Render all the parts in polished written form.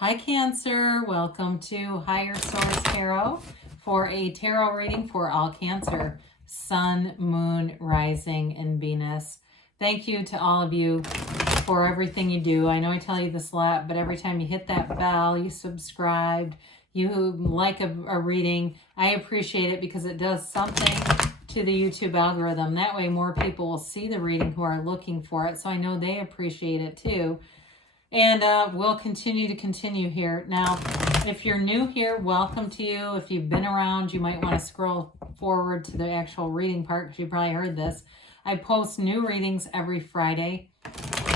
Hi Cancer, welcome to Higher Source Tarot for a tarot reading for all Cancer, Sun, Moon, Rising, and Venus. Thank you to all of you for everything you do. I know I tell you this a lot, but every time you hit that bell, you subscribed, you like a reading, I appreciate it because it does something to the YouTube algorithm. That way more people will see the reading who are looking for it, so I know they appreciate it too. And we'll continue here. Now, if you're new here, welcome to you. If you've been around, you might want to scroll forward to the actual reading part because you probably heard this. I post new readings every Friday,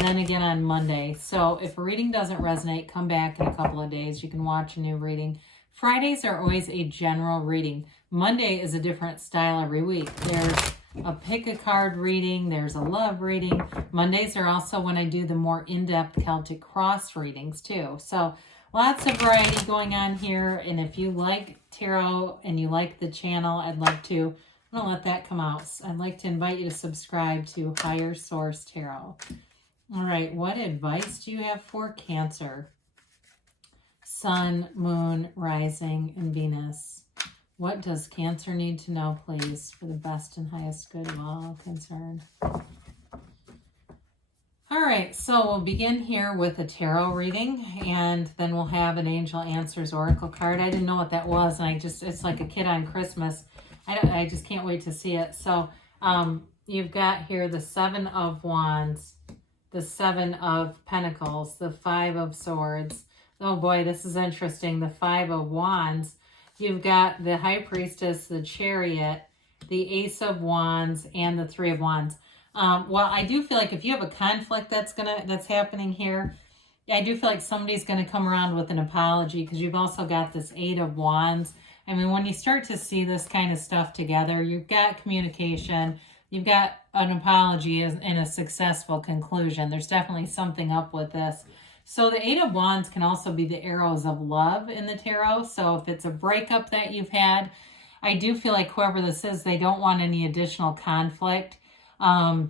then again on Monday. So if a reading doesn't resonate, come back in a couple of days. You can watch a new reading. Fridays are always a general reading. Monday is a different style every week. There's a pick a card reading, there's a love reading. Mondays are also when I do the more in-depth Celtic cross readings too. So lots of variety going on here. And if you like tarot and you like the channel, I'm gonna let that come out. I'd like to invite you to subscribe to Higher Source Tarot. All right, what advice do you have for Cancer? Sun, Moon, Rising, and Venus. What does Cancer need to know, please, for the best and highest good of all concerned? All right, so we'll begin here with a tarot reading, and then we'll have an Angel Answers Oracle card. I didn't know what that was, and it's like a kid on Christmas. I just can't wait to see it. So you've got here the Seven of Wands, the Seven of Pentacles, the Five of Swords. Oh boy, this is interesting. The Five of Wands. You've got the High Priestess, the Chariot, the Ace of Wands, and the Three of Wands. Well, I do feel like if you have a conflict that's happening here, I do feel like somebody's gonna come around with an apology because you've also got this Eight of Wands. I mean, when you start to see this kind of stuff together, you've got communication, you've got an apology and a successful conclusion. There's definitely something up with this. So the Eight of Wands can also be the arrows of love in the tarot. So if it's a breakup that you've had, I do feel like whoever this is, they don't want any additional conflict. I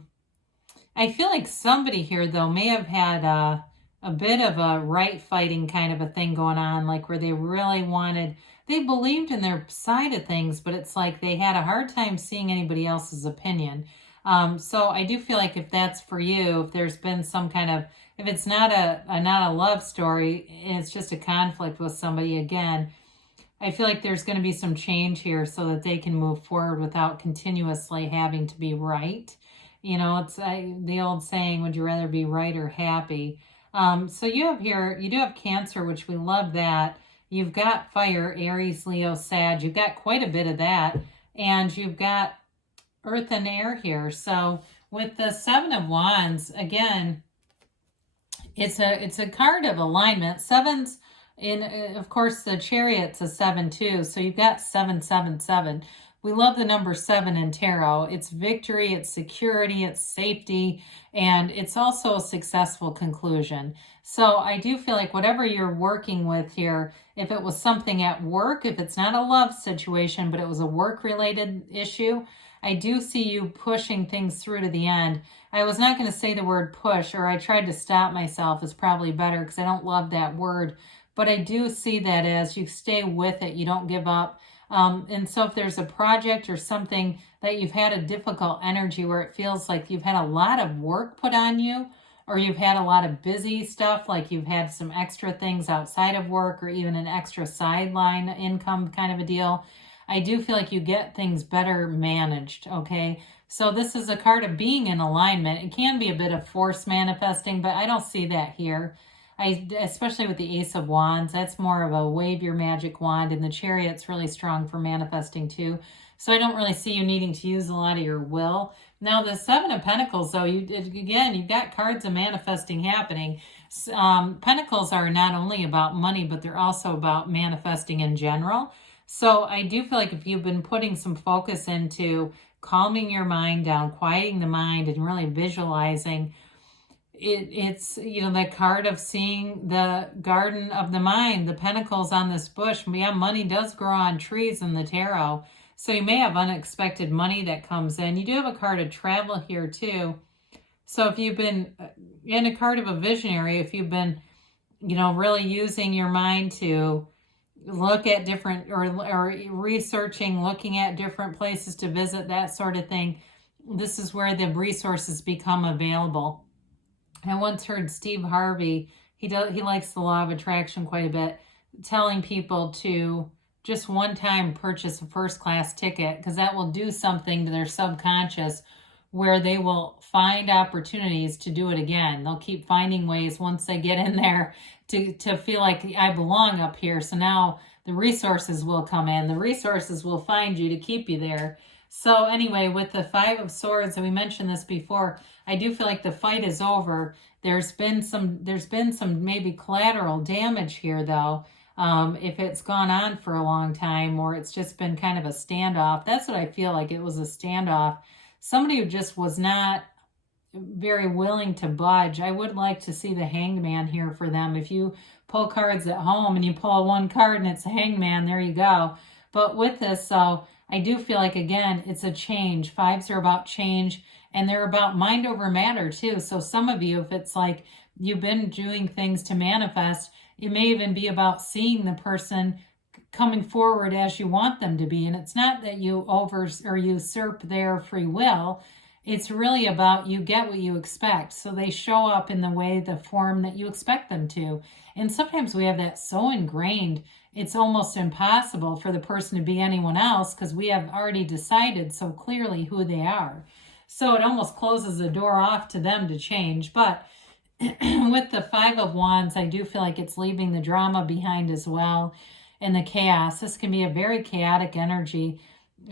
feel like somebody here, though, may have had a bit of a right fighting kind of a thing going on, like where they really they believed in their side of things, but it's like they had a hard time seeing anybody else's opinion. So I do feel like if that's for you, if there's been some kind of, if it's not a love story and it's just a conflict with somebody, again, I feel like there's going to be some change here so that they can move forward without continuously having to be right. You know, it's the old saying, would you rather be right or happy? So you do have Cancer, which we love that. You've got fire, Aries, Leo, Sag. You've got quite a bit of that. And you've got earth and air here. So with the Seven of Wands, again, it's a card of alignment. Sevens, of course, the Chariot's a 7 too. So you've got 777. We love the number 7 in tarot. It's victory, it's security, it's safety, and it's also a successful conclusion. So I do feel like whatever you're working with here, if it was something at work, if it's not a love situation, but it was a work-related issue, I do see you pushing things through to the end. I was not going to say the word push, or I tried to stop myself is probably better because I don't love that word. But I do see that as you stay with it, you don't give up. And so if there's a project or something that you've had a difficult energy where it feels like you've had a lot of work put on you, or you've had a lot of busy stuff, like you've had some extra things outside of work or even an extra sideline income kind of a deal, I do feel like you get things better managed, okay? So this is a card of being in alignment. It can be a bit of force manifesting, but I don't see that here. Especially with the Ace of Wands, that's more of a wave your magic wand, and the Chariot's really strong for manifesting too. So I don't really see you needing to use a lot of your will. Now the Seven of Pentacles, though, you've got cards of manifesting happening. Pentacles are not only about money, but they're also about manifesting in general. So I do feel like if you've been putting some focus into calming your mind down, quieting the mind, and really visualizing, it's that card of seeing the garden of the mind, the pentacles on this bush. Yeah, money does grow on trees in the tarot. So you may have unexpected money that comes in. You do have a card of travel here too. So if you've been in a card of a visionary, if you've been really using your mind to look at different or researching, looking at different places to visit, that sort of thing. This is where the resources become available. I once heard Steve Harvey, he likes the law of attraction quite a bit, telling people to just one time purchase a first class ticket, because that will do something to their subconscious where they will find opportunities to do it again. They'll keep finding ways once they get in there to feel like I belong up here. So now the resources will come in. The resources will find you to keep you there. So anyway, with the Five of Swords, and we mentioned this before, I do feel like the fight is over. There's been some maybe collateral damage here, though. If it's gone on for a long time, or it's just been kind of a standoff. That's what I feel like. It was a standoff. Somebody who just was not very willing to budge. I would like to see the Hanged Man here for them. If you pull cards at home and you pull one card and it's a Hanged Man, there you go. But with this, so I do feel like, again, it's a change. Fives are about change, and they're about mind over matter too. So some of you, if it's like you've been doing things to manifest, it may even be about seeing the person coming forward as you want them to be. And it's not that you usurp their free will. It's really about you get what you expect. So they show up in the form that you expect them to. And sometimes we have that so ingrained, it's almost impossible for the person to be anyone else, because we have already decided so clearly who they are. So it almost closes the door off to them to change. But with the Five of Wands, I do feel like it's leaving the drama behind as well, and the chaos. This can be a very chaotic energy.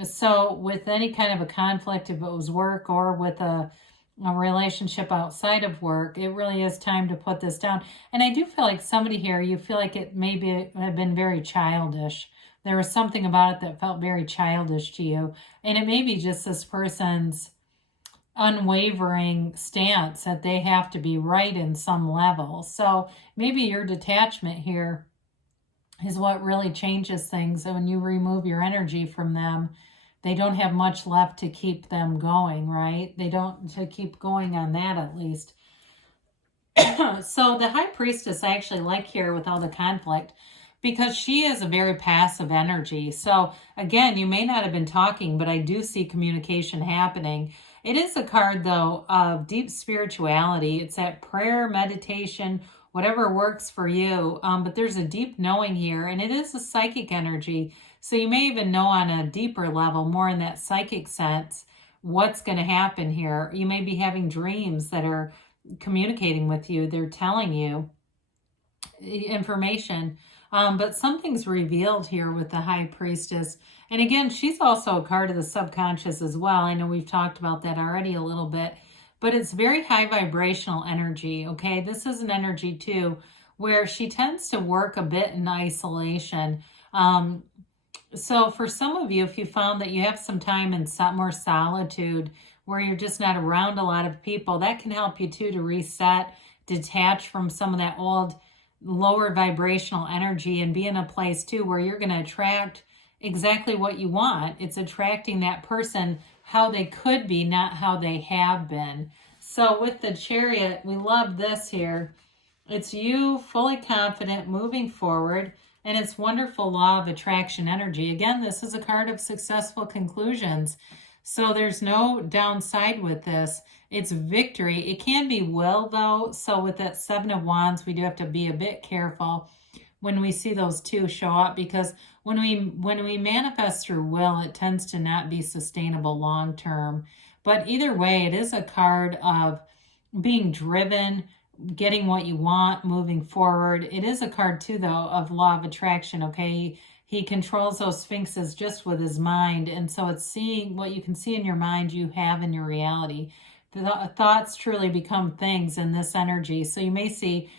So with any kind of a conflict, if it was work or with a relationship outside of work, it really is time to put this down. And I do feel like somebody here, you feel like it maybe have been very childish. There was something about it that felt very childish to you. And it may be just this person's unwavering stance that they have to be right in some level. So maybe your detachment here is what really changes things. And when you remove your energy from them, they don't have much left to keep them going, right? They don't, to keep going on that at least. So the High Priestess I actually like here with all the conflict, because she is a very passive energy. So again, you may not have been talking, but I do see communication happening. It is a card, though, of deep spirituality. It's that prayer, meditation, whatever works for you. But there's a deep knowing here, and it is a psychic energy. So you may even know on a deeper level, more in that psychic sense, what's going to happen here. You may be having dreams that are communicating with you. They're telling you information. But something's revealed here with the High Priestess. And again, she's also a card of the subconscious as well. I know we've talked about that already a little bit, but it's very high vibrational energy, okay? This is an energy too, where she tends to work a bit in isolation. So for some of you, if you found that you have some time in some more solitude, where you're just not around a lot of people, that can help you too to reset, detach from some of that old lower vibrational energy, and be in a place too where you're going to attract exactly what you want. It's attracting that person how they could be, not how they have been. So with the Chariot, we love this here. It's you fully confident, moving forward, and it's wonderful law of attraction energy. Again, this is a card of successful conclusions. So there's no downside with this. It's victory. It can be will, though. So with that Seven of Wands, we do have to be a bit careful when we see those two show up, because when we manifest through will, it tends to not be sustainable long term. But either way, it is a card of being driven, getting what you want, moving forward. It is a card too, though, of law of attraction, okay? He controls those sphinxes just with his mind. And so it's seeing what you can see in your mind, you have in your reality. The thoughts truly become things in this energy. So you may see,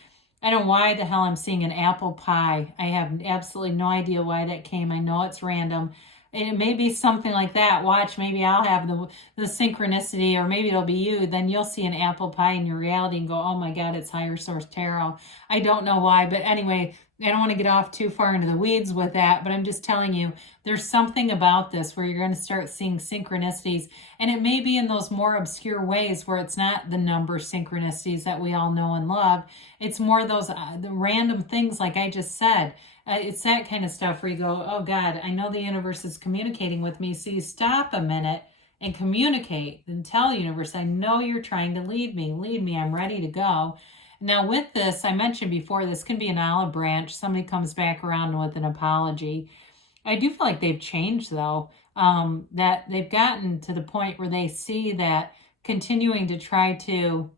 I don't know why the hell I'm seeing an apple pie. I have absolutely no idea why that came. I know it's random. It may be something like that. Watch, maybe I'll have the synchronicity, or maybe it'll be you. Then you'll see an apple pie in your reality and go, oh my God, it's Higher Source Tarot. I don't know why, but anyway, I don't want to get off too far into the weeds with that, but I'm just telling you, there's something about this where you're going to start seeing synchronicities. And it may be in those more obscure ways where it's not the number synchronicities that we all know and love. It's more those the random things like I just said. It's that kind of stuff where you go, oh God, I know the universe is communicating with me. So you stop a minute and communicate and tell the universe, I know you're trying to lead me, I'm ready to go. Now with this, I mentioned before, this can be an olive branch. Somebody comes back around with an apology. I do feel like they've changed though, that they've gotten to the point where they see that continuing to try to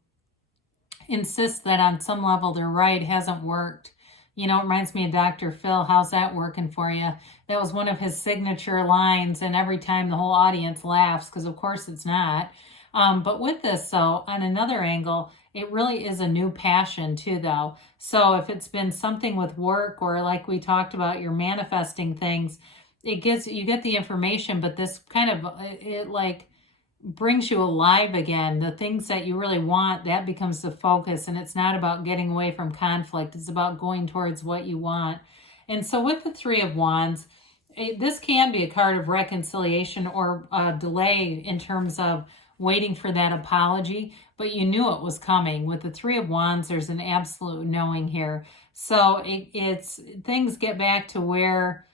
insist that on some level they're right hasn't worked. You know, it reminds me of Dr. Phil. How's that working for you? That was one of his signature lines, and every time the whole audience laughs, because of course it's not. But with this, so on another angle, it really is a new passion too, though. So if it's been something with work, or like we talked about, you're manifesting things, you get the information, but this kind of, it like brings you alive again. The things that you really want, that becomes the focus, and it's not about getting away from conflict. It's about going towards what you want. And so with the Three of Wands, this can be a card of reconciliation or a delay in terms of waiting for that apology, but you knew it was coming. With the Three of Wands, there's an absolute knowing here. So it's things get back to where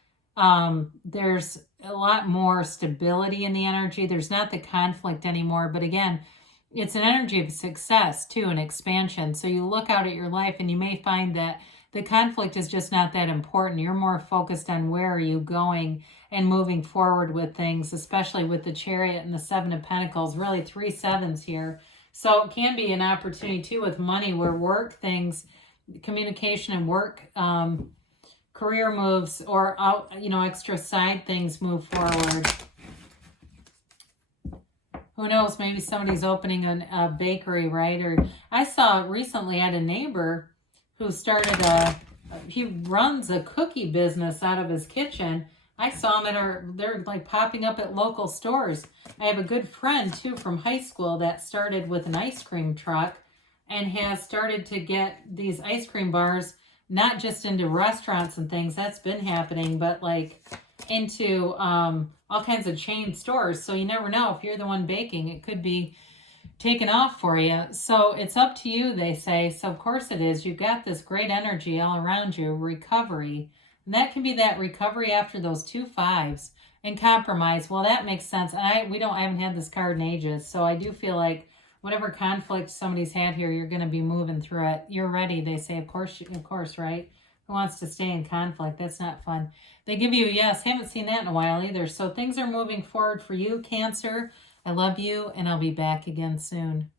there's a lot more stability in the energy. There's not the conflict anymore, but again, it's an energy of success too, and expansion. So you look out at your life and you may find that the conflict is just not that important. You're more focused on where are you going and moving forward with things, especially with the Chariot and the Seven of Pentacles, really 3 sevens here. So it can be an opportunity too with money, where work things, communication and work, career moves, or out, extra side things move forward. Who knows, maybe somebody's opening a bakery, right? Or I saw recently, I had a neighbor who started he runs a cookie business out of his kitchen. I saw them they're like popping up at local stores. I have a good friend too from high school that started with an ice cream truck and has started to get these ice cream bars, not just into restaurants and things, that's been happening, but like into all kinds of chain stores. So you never know, if you're the one baking, it could be taken off for you. So it's up to you, they say. So of course it is. You've got this great energy all around you, recovery. And that can be that recovery after those 2 5s. And compromise. Well, that makes sense. I haven't had this card in ages. So I do feel like whatever conflict somebody's had here, you're going to be moving through it. You're ready, they say. Of course, right? Who wants to stay in conflict? That's not fun. They give you a yes. Haven't seen that in a while either. So things are moving forward for you, Cancer. I love you, and I'll be back again soon.